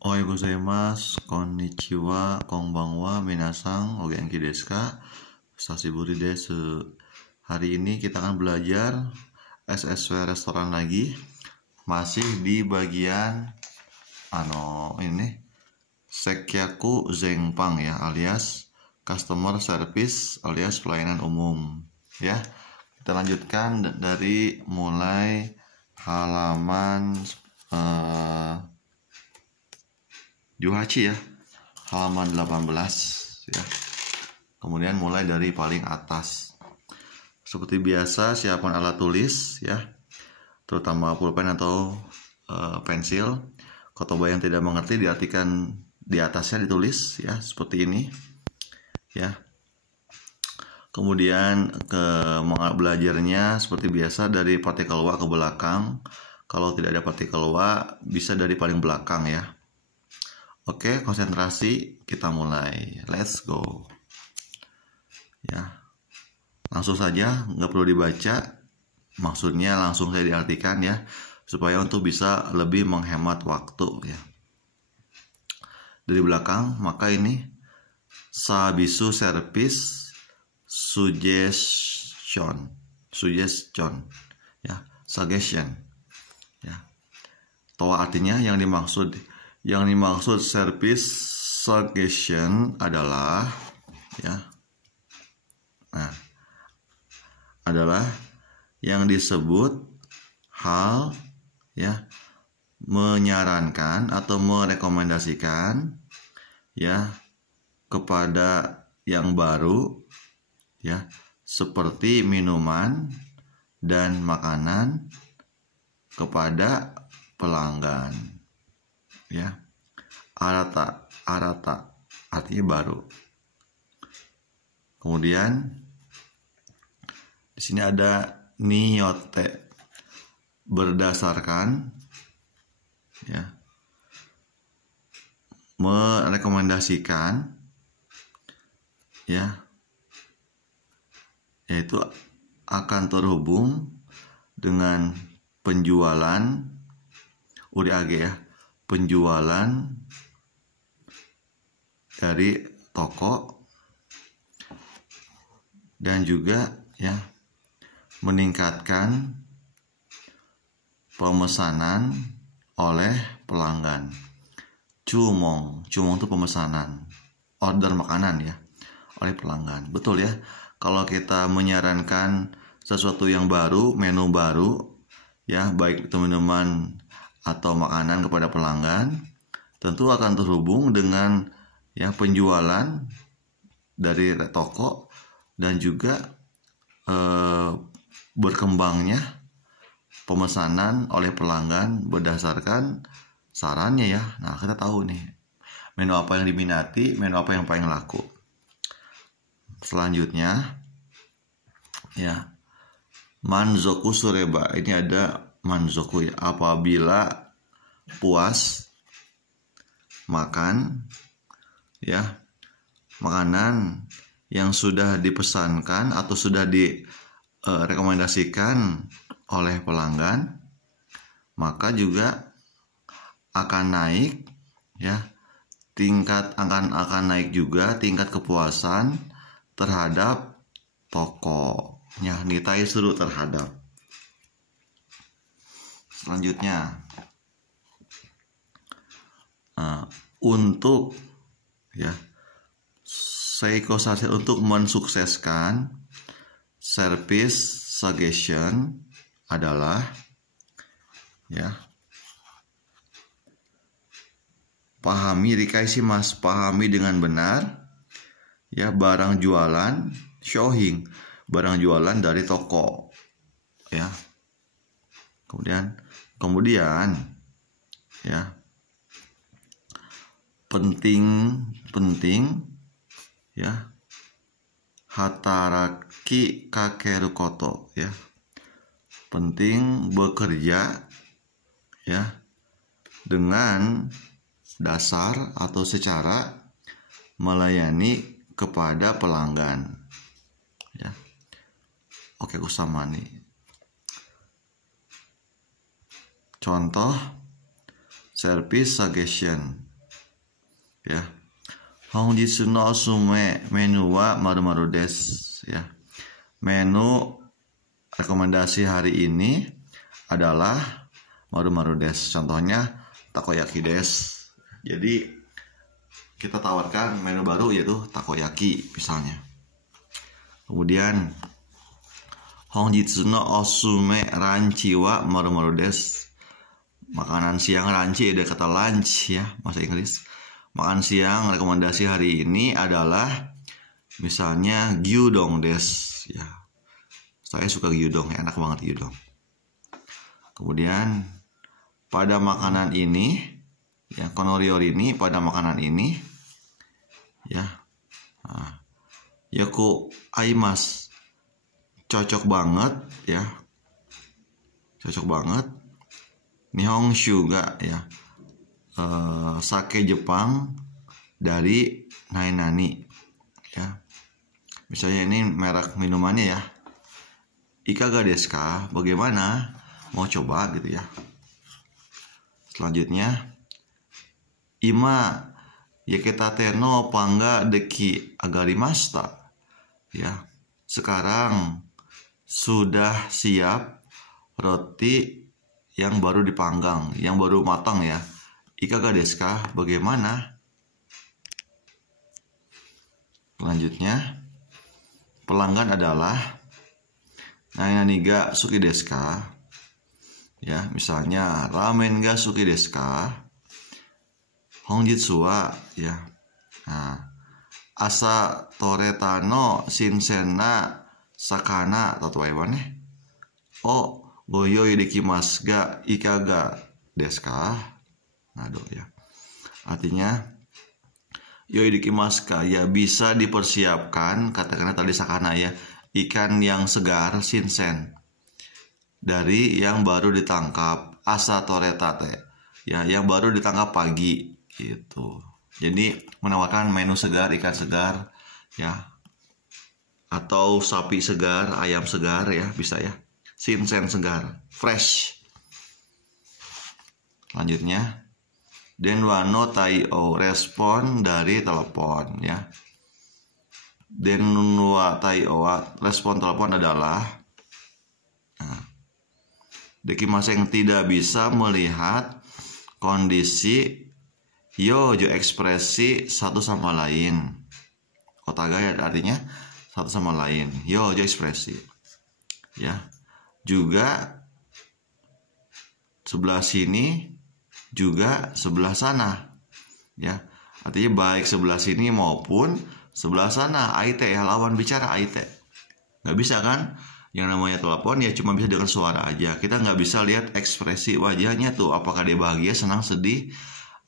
Ohayou gozaimasu, konnichiwa, konbanwa, minasang, o genki desu ka? Sashiburi desu. Hari ini kita akan belajar SSW restoran lagi. Masih di bagian ini Sekyaku Zenpang ya, alias customer service alias pelayanan umum ya. Kita lanjutkan dari mulai halaman Yuhachi ya, halaman 18 ya. Kemudian mulai dari paling atas. Seperti biasa, siapkan alat tulis ya, terutama pulpen atau pensil. Kotoba yang tidak mengerti diartikan di atasnya ditulis ya, seperti ini ya. Kemudian belajarnya seperti biasa dari partikel wa ke belakang. Kalau tidak ada partikel wa bisa dari paling belakang ya. Oke, konsentrasi, kita mulai. Let's go. Ya, langsung saja, nggak perlu dibaca. Maksudnya langsung saya diartikan ya, supaya untuk bisa lebih menghemat waktu ya. Dari belakang, maka ini sabisu service suggestion ya, suggestion ya. Toa artinya yang dimaksud service suggestion adalah ya, adalah yang disebut hal ya, menyarankan atau merekomendasikan ya kepada yang baru ya, seperti minuman dan makanan kepada pelanggan ya. Arata artinya baru. Kemudian di sini ada niyote, berdasarkan ya, merekomendasikan ya, yaitu akan terhubung dengan penjualan UDAG ya, penjualan dari toko, dan juga ya meningkatkan pemesanan oleh pelanggan. Cumong itu pemesanan, order makanan ya, oleh pelanggan. Betul ya, kalau kita menyarankan sesuatu yang baru, menu baru ya, baik itu minuman atau makanan kepada pelanggan, tentu akan terhubung dengan ya penjualan dari toko, dan juga berkembangnya pemesanan oleh pelanggan berdasarkan sarannya ya. Nah, kita tahu nih menu apa yang diminati, menu apa yang paling laku. Selanjutnya ya, manzoku sureba, ini ada manzoku ya, apabila puas makan ya makanan yang sudah dipesankan atau sudah direkomendasikan oleh pelanggan, maka juga akan naik ya, akan naik juga tingkat kepuasan terhadap tokonya. Nitai suruh terhadap. Selanjutnya untuk ya, seikosase, untuk mensukseskan service suggestion adalah ya, pahami dengan benar ya barang jualan shohing, barang jualan dari toko ya. Kemudian ya, penting ya, hataraki kakeru koto ya, penting bekerja ya dengan dasar atau secara melayani kepada pelanggan ya. Oke, usamani. Contoh service suggestion ya. Honjitsu no osume menu wa maru-maru desu, ya. Menu rekomendasi hari ini adalah maru-maru desu. Contohnya takoyaki desu. Jadi kita tawarkan menu baru yaitu takoyaki misalnya. Kemudian honjitsu no osume ranchi wa maru-maru desu. Makanan siang ranchi, ada kata lunch ya, bahasa Inggris. Makan siang rekomendasi hari ini adalah misalnya gyudon desu ya. Saya suka gyudon, enak banget gyudon. Kemudian pada makanan ini ya, konoriori ini, pada makanan ini ya, yoku aimasu, cocok banget ya, cocok banget. Nihonshu ga ya, sake Jepang dari Nainani ya. Misalnya ini merek minumannya ya, ikaga desu ka, bagaimana, mau coba gitu ya. Selanjutnya ima yakitate no panga deki agarimashita ya, sekarang sudah siap roti yang baru dipanggang, yang baru matang ya. Ikaga desu ka, bagaimana? Selanjutnya pelanggan adalah nani ga suki desu ka ya, misalnya ramen ga suki desu ka, honjitsu wa ya, asa toreta no shinsen na sakana tatoeba ne o goyoi dekimasu ga ikaga desu ka. Aduh ya. Artinya yoi dekimasu ka ya, bisa dipersiapkan, katakanlah tadi sakana ya, ikan yang segar shinsen dari yang baru ditangkap, asa toreta te ya, yang baru ditangkap pagi gitu. Jadi menawarkan menu segar, ikan segar ya, atau sapi segar, ayam segar ya, bisa ya. Shinsen segar, fresh. Lanjutnya denwa no tai-o, respon dari telepon ya. Denwa tai-o, respon telepon adalah dekimasu yang tidak bisa melihat kondisi yojo, ekspresi satu sama lain. Otaga ya, artinya satu sama lain. Yojo ekspresi ya. Juga sebelah sini juga sebelah sana ya, artinya baik sebelah sini maupun sebelah sana. Aite ya, lawan bicara aite. Nggak bisa kan, yang namanya telepon ya cuma bisa dengar suara aja, kita nggak bisa lihat ekspresi wajahnya tuh, apakah dia bahagia, senang, sedih,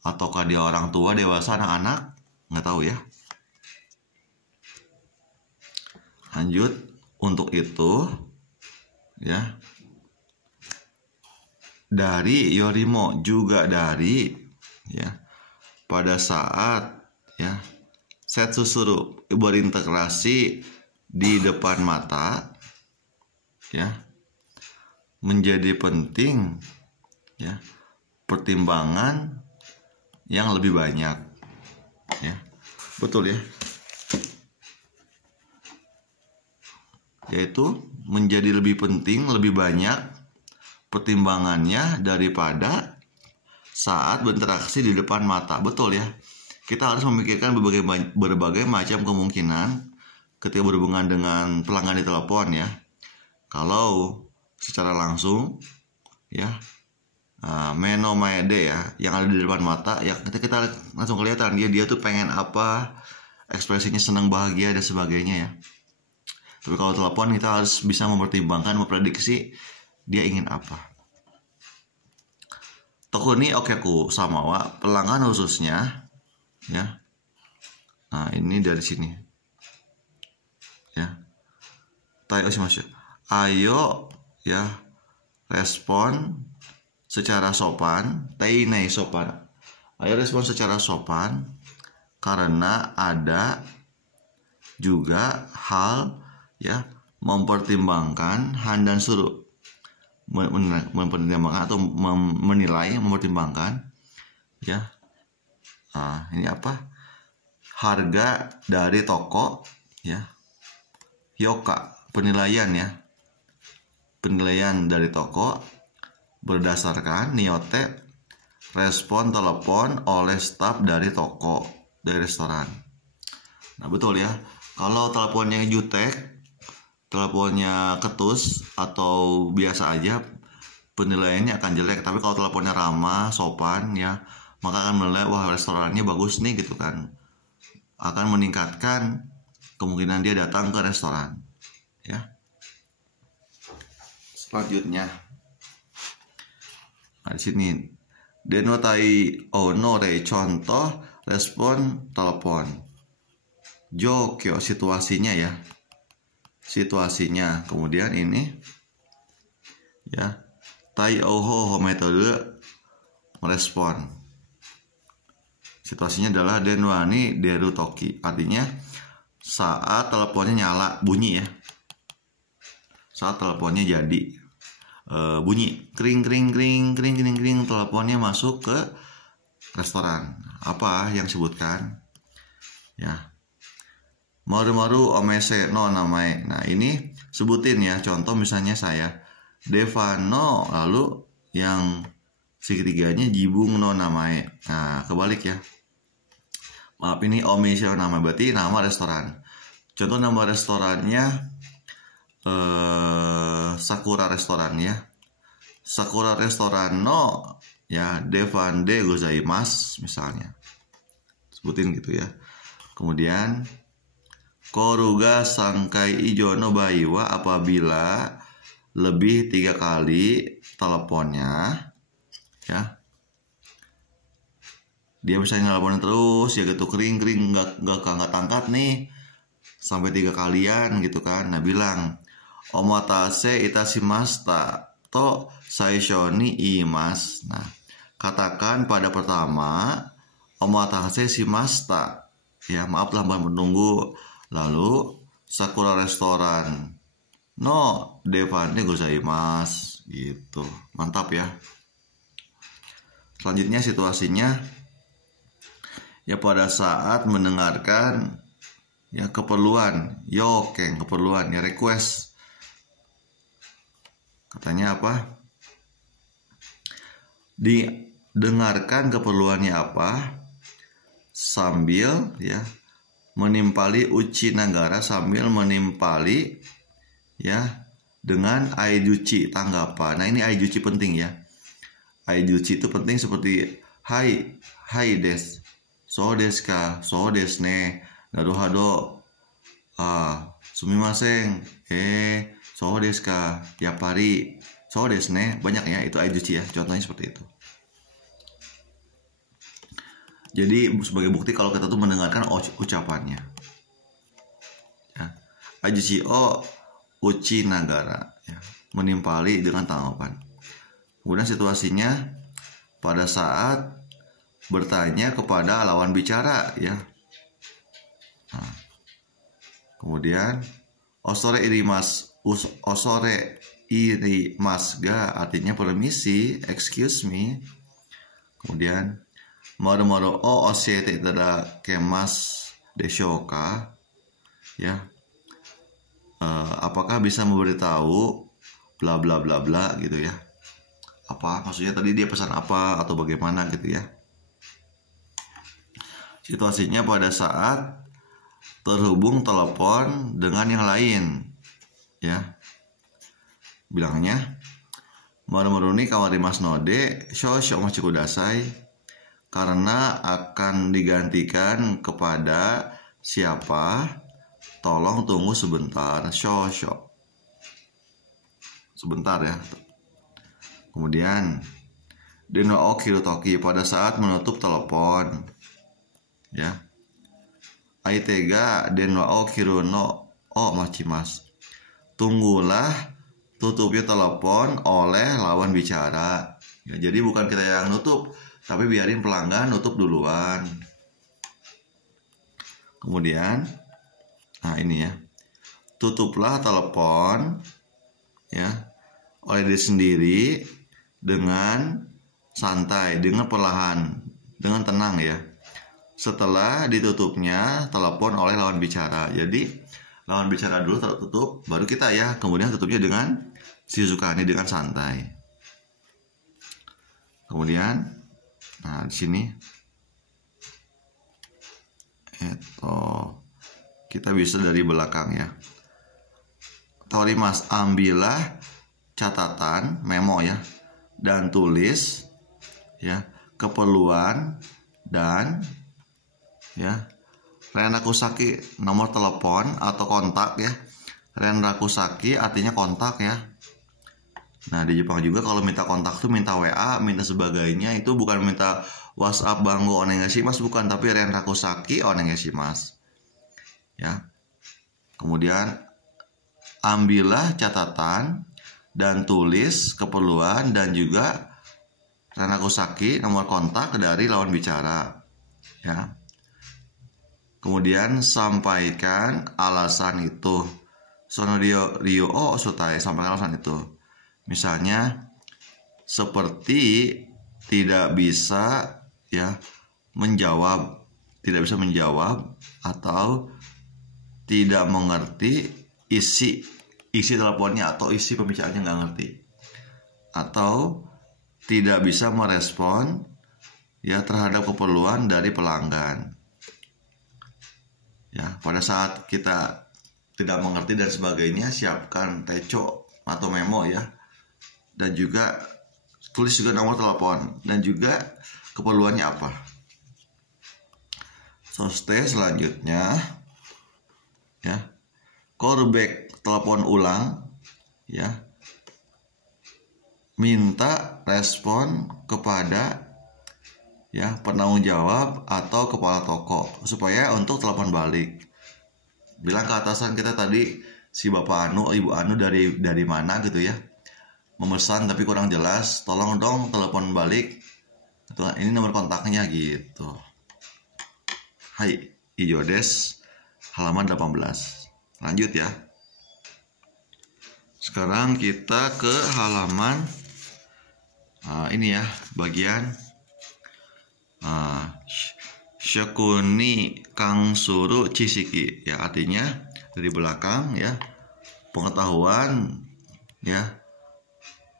ataukah dia orang tua, dewasa, anak-anak, nggak tahu ya. Lanjut, untuk itu ya, dari yorimo, juga dari ya, pada saat ya setsu suru, berintegrasi di depan mata ya, menjadi penting ya, pertimbangan yang lebih banyak ya. Betul ya, yaitu menjadi lebih penting, lebih banyak pertimbangannya daripada saat berinteraksi di depan mata. Betul ya, kita harus memikirkan berbagai macam kemungkinan ketika berhubungan dengan pelanggan di telepon ya. Kalau secara langsung ya, meno maede ya, yang ada di depan mata ya, kita langsung kelihatan dia tuh pengen apa, ekspresinya senang, bahagia dan sebagainya ya. Tapi kalau telepon kita harus bisa mempertimbangkan, memprediksi dia ingin apa. Toko ini okeku sama wa, pelanggan khususnya ya. Nah ini dari sini ya. Tai oshimashu. Ayo ya, respon secara sopan. Teinei sopan. Ayo respon secara sopan, karena ada juga hal ya, mempertimbangkan han dan suru, mempertimbangkan atau menilai, mempertimbangkan ya, Nah, ini apa? Harga dari toko ya. Hyoka, penilaian ya. Penilaian dari toko berdasarkan niote respon telepon oleh staf dari toko, dari restoran. Nah, betul ya. Kalau teleponnya jutek, teleponnya ketus atau biasa aja, penilaiannya akan jelek. Tapi kalau teleponnya ramah, sopan ya, maka akan menilai wah restorannya bagus nih gitu kan. Akan meningkatkan kemungkinan dia datang ke restoran ya. Selanjutnya, nah di sini denotai onore contoh respon telepon. Jokyo situasinya ya. Situasinya. Kemudian ini ya. Tai oho metode merespon. Situasinya adalah denwani deru toki. Artinya saat teleponnya nyala bunyi ya. Saat teleponnya jadi bunyi kring kring kring kring kring kring, teleponnya masuk ke restoran. Apa yang sebutkan ya, maru-maru omese no namae. Nah ini sebutin ya, contoh misalnya saya Devano, lalu yang seketiganya jibung no namae. Nah kebalik ya, maaf, ini omese no namae berarti nama restoran. Contoh nama restorannya Sakura restoran ya. Sakura restoran no ya devan de gozaimasu misalnya. Sebutin gitu ya. Kemudian koruga sangkai ijo no baiwa, apabila lebih 3 kali teleponnya ya. Dia misalnya ngelaponin terus ya gitu, kering nggak angkat nih sampai 3 kalian gitu kan. Nah bilang omatase itashimashita to saisho ni iimasu. Nah, katakan pada pertama omatase shimashita. Ya, maaf lambat menunggu. Lalu Sakura restoran no devan de gozaimasu gitu. Mantap ya. Selanjutnya situasinya ya pada saat mendengarkan ya keperluan, yokeng keperluan ya, request. Katanya apa? Didengarkan keperluannya apa sambil ya menimpali uchi nagara, sambil menimpali ya dengan aijuchi tanggapan. Nah ini aijuchi penting ya. Aijuchi itu penting seperti hai des, so desu ka, so desu ne, naruhado, sumimasen, so desu ka, yapari, so desu ne. Banyak ya itu aijuchi ya, contohnya seperti itu. Jadi sebagai bukti kalau kita tuh mendengarkan ucapannya ya. Aijuchi o uchi nagara ya, menimpali dengan tanggapan. Kemudian situasinya pada saat bertanya kepada lawan bicara ya. Nah, kemudian osore irimas, osore irimas ga artinya permisi, excuse me. Kemudian maru-maru o oshiete itadakemasu deshou ka ya, apakah bisa memberitahu bla bla bla bla gitu ya. Apa maksudnya tadi, dia pesan apa atau bagaimana gitu ya. Situasinya pada saat terhubung telepon dengan yang lain ya. Bilangnya maru-maru ni kawarimasu node shou omachi kudasai, karena akan digantikan kepada siapa, tolong tunggu sebentar, shou sebentar ya. Kemudian deno o kirutoki, pada saat menutup telepon ya. Aitega deno o kiru no o machimasu, tunggulah tutupnya telepon oleh lawan bicara ya. Jadi bukan kita yang nutup, tapi biarin pelanggan nutup duluan. Kemudian nah ini ya, tutuplah telepon ya oleh diri sendiri dengan santai, dengan perlahan, dengan tenang ya. setelah ditutupnya telepon oleh lawan bicara. Jadi lawan bicara dulu tertutup, baru kita ya. Kemudian tutupnya dengan shizukani, dengan santai. Kemudian, nah di sini, kita bisa dari belakang ya. Torimas, ambillah catatan, memo ya, dan tulis ya keperluan dan ya Renrakusaki, nomor telepon atau kontak ya. Renrakusaki artinya kontak ya. Nah di Jepang juga kalau minta kontak tuh minta WA, minta sebagainya, itu bukan minta WhatsApp banggo onegaishimasu, bukan, tapi Renrakusaki onegaishimasu ya. Kemudian ambillah catatan dan tulis keperluan dan juga Renrakusaki, nomor kontak dari lawan bicara ya. Kemudian sampaikan alasan itu. Sono ryo o sutai, sampaikan alasan itu. Misalnya seperti tidak bisa ya menjawab, atau tidak mengerti isi teleponnya atau isi pembicaraannya, nggak ngerti, atau tidak bisa merespon ya terhadap keperluan dari pelanggan. Ya, pada saat kita tidak mengerti dan sebagainya, siapkan teco atau memo ya. Dan juga tulis juga nomor telepon dan juga keperluannya apa. Soste selanjutnya ya. Callback, telepon ulang ya. Minta respon kepada ya penanggung jawab atau kepala toko supaya untuk telepon balik. Bilang ke atasan kita tadi si Bapak Anu, Ibu Anu dari mana gitu ya, memesan tapi kurang jelas, tolong dong telepon balik. Ini nomor kontaknya gitu. Hai, ijo des, halaman 18. Lanjut ya. Sekarang kita ke halaman ini ya, bagian Shokuni kang suru chisiki ya, artinya dari belakang ya, pengetahuan ya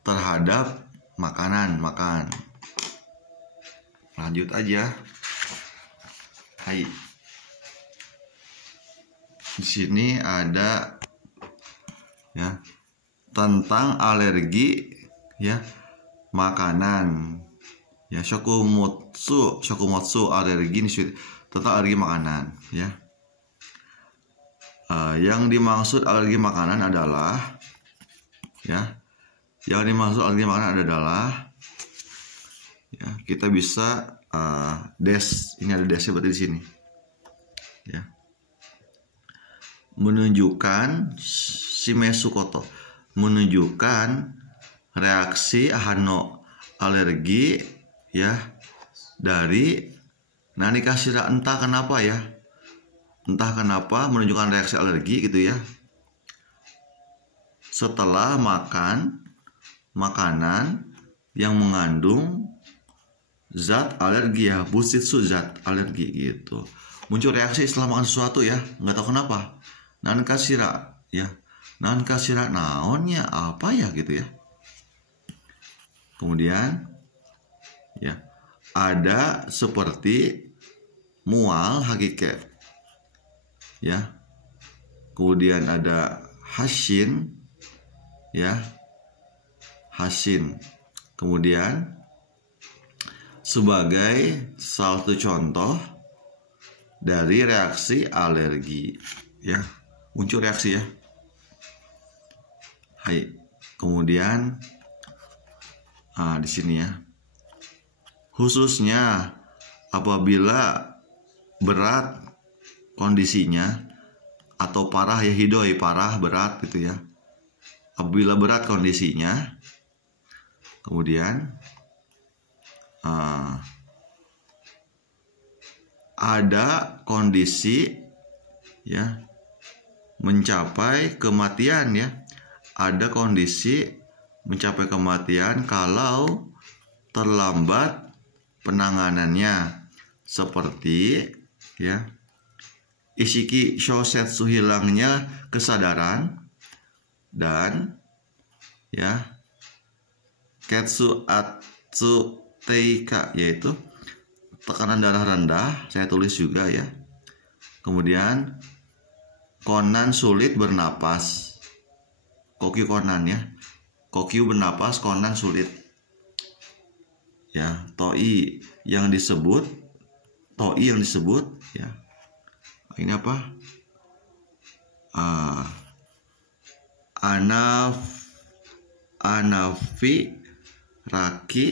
terhadap makan. Lanjut aja. Hai. Di sini ada ya tentang alergi ya makanan. Ya, shokumotsu alergi tentang alergi makanan ya. Yang dimaksud alergi makanan adalah ya, ya kita bisa ini ada desnya berarti di sini ya, menunjukkan shimesukoto, menunjukkan reaksi ahano alergi ya dari nani kasira, entah kenapa menunjukkan reaksi alergi gitu ya, setelah makan makanan yang mengandung zat alergi ya, bushitsu, zat alergi gitu. Muncul reaksi setelah makan sesuatu ya, nggak tahu kenapa. Nan kasira ya, nan kasira naonnya apa ya gitu ya. Kemudian ya, ada seperti mual hakikat ya. Kemudian ada hashin ya, hashin. Kemudian sebagai salah satu contoh dari reaksi alergi ya, muncul reaksi ya. Hai. Kemudian di sini ya, khususnya apabila berat kondisinya atau parah ya, hidoi parah berat gitu ya. Apabila berat kondisinya, kemudian ada kondisi ya mencapai kematian ya, ada kondisi mencapai kematian kalau terlambat penanganannya seperti ya Ishiki Shosetsu hilangnya kesadaran dan ya Ketsu Atsu Teika yaitu tekanan darah rendah, saya tulis juga ya. Kemudian Konan sulit bernapas. Kokyu Konan ya. Kokyu bernapas, Konan sulit. Ya, Toi yang disebut ya. Ini apa? Anafi Raki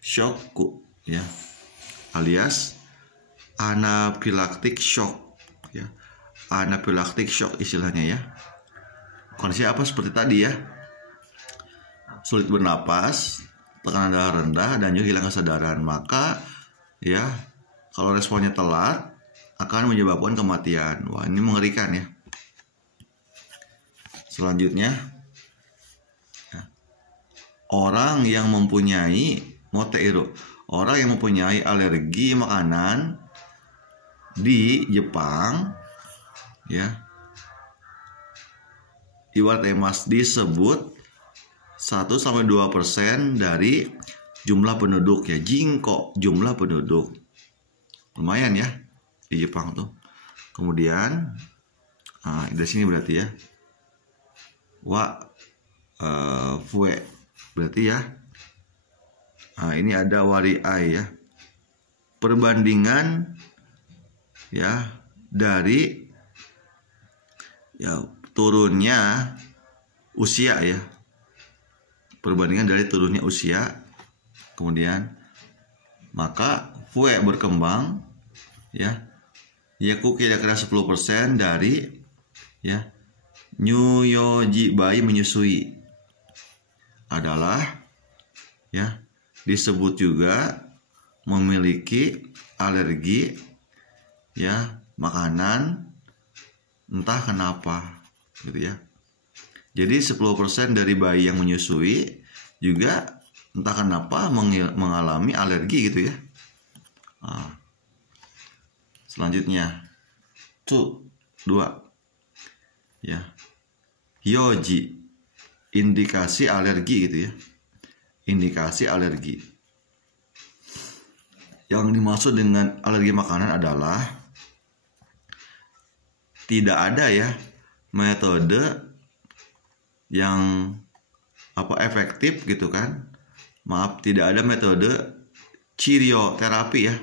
Shoku ya, alias anaphylactic shock ya. Anaphylactic shock istilahnya ya. Kondisi apa seperti tadi ya. Sulit bernapas, tekanan darah rendah, dan juga hilang kesadaran. Maka ya kalau responnya telat akan menyebabkan kematian. Wah, ini mengerikan ya. Selanjutnya ya, orang yang mempunyai moteiru, orang yang mempunyai alergi makanan di Jepang ya, iwate mas disebut 1-2% dari jumlah penduduk ya. Jinko, jumlah penduduk. Lumayan ya di Jepang tuh. Kemudian dari sini berarti ya. Fue berarti ya. Ini ada wariai ya. Perbandingan ya dari ya turunnya usia ya. Perbandingan dari turunnya usia. Kemudian maka fue berkembang ya. Yaku kira-kira 10% dari ya Nyuyoji bayi menyusui adalah ya disebut juga memiliki alergi ya makanan entah kenapa gitu ya. Jadi 10% dari bayi yang menyusui juga entah kenapa mengalami alergi gitu ya. Selanjutnya 2 ya. Hyoji, indikasi alergi gitu ya. Indikasi alergi. Yang dimaksud dengan alergi makanan adalah tidak ada ya metode yang efektif gitu kan. Maaf, tidak ada metode terapi ya.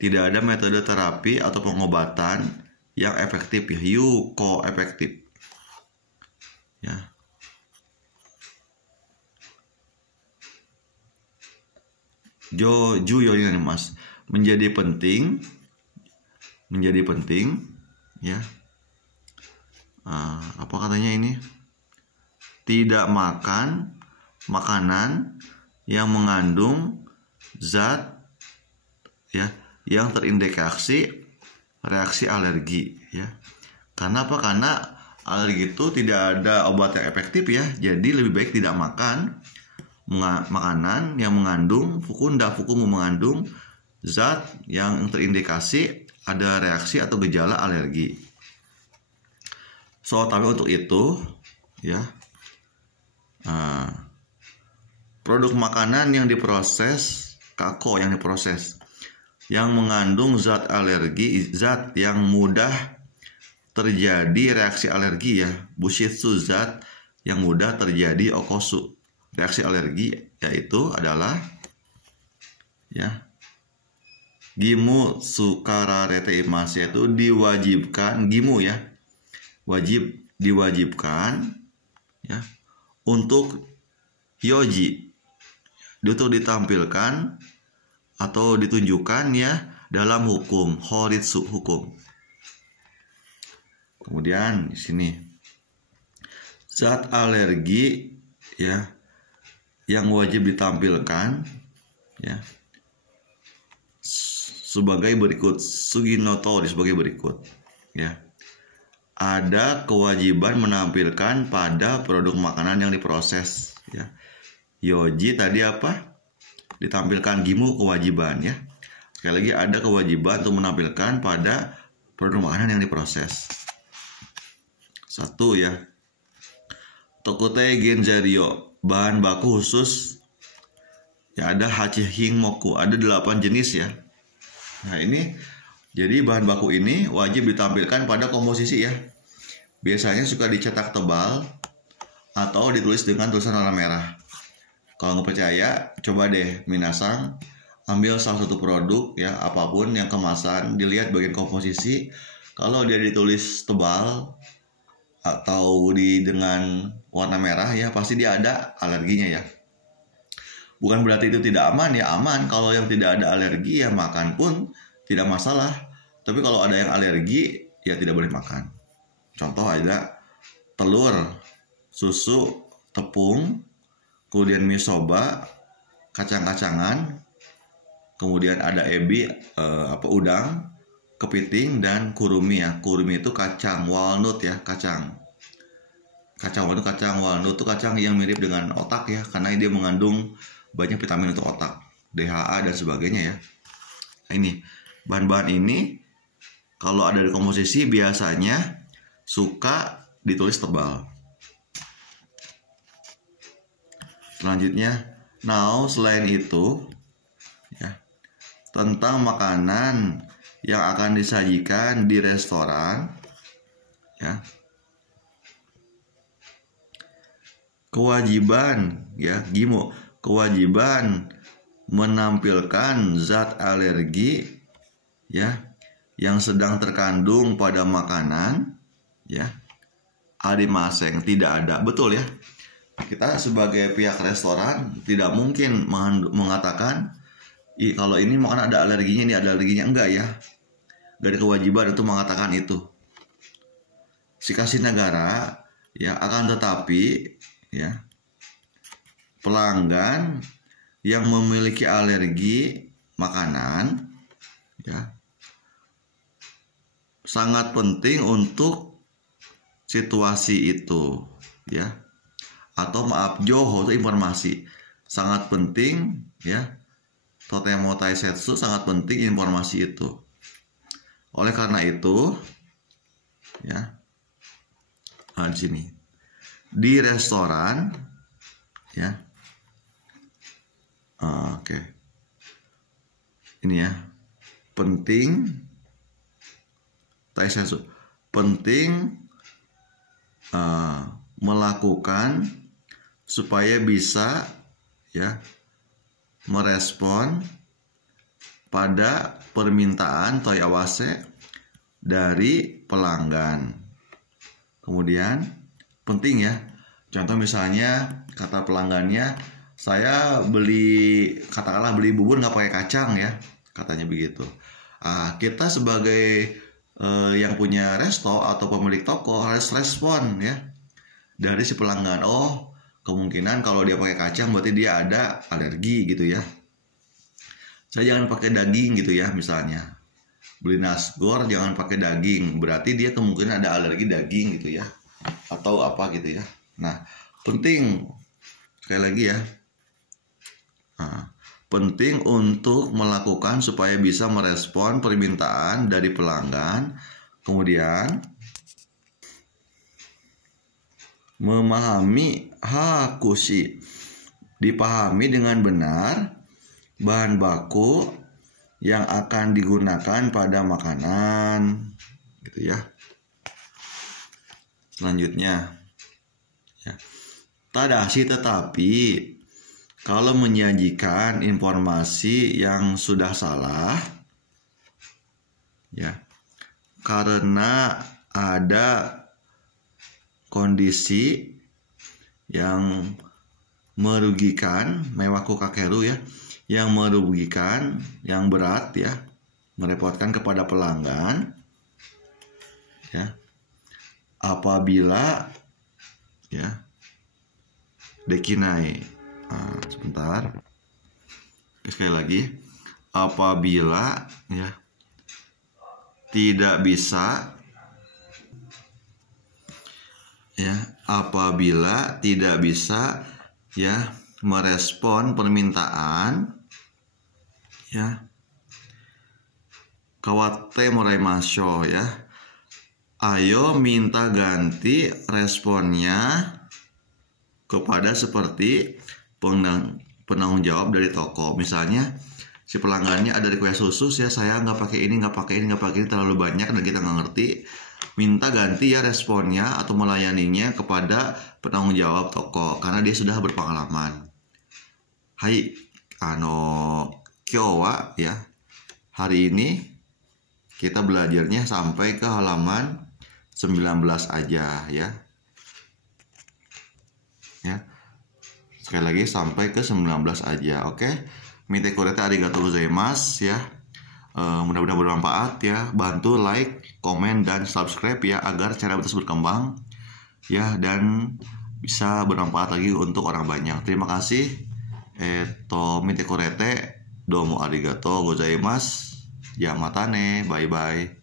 Tidak ada metode terapi atau pengobatan yang efektif ya. Yuko efektif. Ya. Juyo ini mas menjadi penting ya. Apa katanya ini? Tidak makan makanan yang mengandung zat ya yang terindikasi reaksi alergi ya. Karena apa? Karena alergi itu tidak ada obat yang efektif ya. Jadi lebih baik tidak makan makanan yang mengandung fukumu mengandung zat yang terindikasi ada reaksi atau gejala alergi. Tapi untuk itu ya produk makanan yang diproses kako yang diproses yang mengandung zat alergi, zat yang mudah terjadi reaksi alergi ya. Bushitsu, zat yang mudah terjadi okosu reaksi alergi, yaitu adalah ya gimu sukararete imasu, yaitu diwajibkan gimu ya, diwajibkan ya untuk hyoji, untuk ditampilkan atau ditunjukkan ya dalam hukum horitsu, hukum. Kemudian di sini zat alergi ya yang wajib ditampilkan ya sebagai berikut. Suginoto sebagai berikut ya. Ada kewajiban menampilkan pada produk makanan yang diproses ya. Yoji tadi apa? ditampilkan gimu kewajiban ya. Sekali lagi ada kewajiban untuk menampilkan pada produk makanan yang diproses. 1 ya. Tokutei Genjario, bahan baku khusus ya, ada Hachihing Moku, ada 8 jenis ya. Nah ini jadi bahan baku ini wajib ditampilkan pada komposisi ya. Biasanya suka dicetak tebal atau ditulis dengan tulisan warna merah. Kalau nggak percaya, coba deh minasang ambil salah satu produk ya, apapun yang kemasan, dilihat bagian komposisi. Kalau dia ditulis tebal atau dengan warna merah ya, pasti dia ada alerginya ya. Bukan berarti itu tidak aman ya, aman. Kalau yang tidak ada alergi ya makan pun tidak masalah. Tapi kalau ada yang alergi ya tidak boleh makan. Contoh ada telur, susu, tepung, kemudian mie soba, kacang-kacangan, kemudian ada ebi, udang, kepiting, dan kurumi ya. Kurumi itu kacang walnut ya, kacang walnut. Kacang walnut itu kacang yang mirip dengan otak ya, karena dia mengandung banyak vitamin untuk otak, DHA dan sebagainya ya. Nah, ini bahan-bahan ini kalau ada di komposisi biasanya suka ditulis tebal. Selanjutnya, selain itu ya, tentang makanan yang akan disajikan di restoran ya, kewajiban ya, gimu, kewajiban menampilkan zat alergi ya yang sedang terkandung pada makanan ya. Arimaseng, tidak ada. Betul ya. Kita sebagai pihak restoran tidak mungkin mengatakan kalau ini makanan ada alerginya, ini ada alerginya, enggak ya. Gak ada kewajiban untuk mengatakan itu. Sikasi negara ya, akan tetapi ya, pelanggan yang memiliki alergi makanan ya, sangat penting untuk situasi itu ya, atau maaf, Joho itu informasi sangat penting ya, Totemo Taisetsu sangat penting informasi itu. Oleh karena itu ya, di sini di restoran ya, oke. Ini ya, penting Taisetsu, penting melakukan supaya bisa ya merespon pada permintaan toyawase dari pelanggan. Kemudian penting ya, contoh misalnya kata pelanggannya, saya katakanlah beli bubur nggak pakai kacang ya, katanya begitu. Kita sebagai yang punya resto atau pemilik toko harus respon ya dari si pelanggan. Oh, kemungkinan kalau dia pakai kacang berarti dia ada alergi gitu ya. Saya jangan pakai daging gitu ya, misalnya beli nasgor jangan pakai daging, berarti dia kemungkinan ada alergi daging gitu ya, atau apa gitu ya. Nah, penting sekali lagi ya, penting untuk melakukan supaya bisa merespon permintaan dari pelanggan. Kemudian memahami hakushi, dipahami dengan benar bahan baku yang akan digunakan pada makanan gitu ya. Selanjutnya ya, tadashi, tetapi kalau menyajikan informasi yang sudah salah ya, karena ada kondisi yang merugikan, mewaku kakeru ya, yang merugikan, yang berat ya, merepotkan kepada pelanggan ya, apabila ya dekinai, sebentar, sekali lagi, apabila ya tidak bisa ya, apabila tidak bisa ya merespon permintaan Ya. Kawate moraimasho ya. Ayo minta ganti responnya kepada seperti penanggung jawab dari toko. Misalnya si pelanggannya ada request khusus ya, saya nggak pakai ini, nggak pakai ini, nggak pakai ini, terlalu banyak dan kita nggak ngerti. Minta ganti ya responnya atau melayaninya kepada penanggung jawab toko karena dia sudah berpengalaman. Hai, kyowa ya. Hari ini kita belajarnya sampai ke halaman 19 aja ya. Ya. Sekali lagi sampai ke 19 aja. Oke. Mite korete arigatou gozaimasu ya. Mudah-mudahan bermanfaat ya. Bantu like, komen dan subscribe ya agar channel terus berkembang ya dan bisa bermanfaat lagi untuk orang banyak. Terima kasih. Mite korete domo arigatou gozaimasu. Ya matane. Bye bye.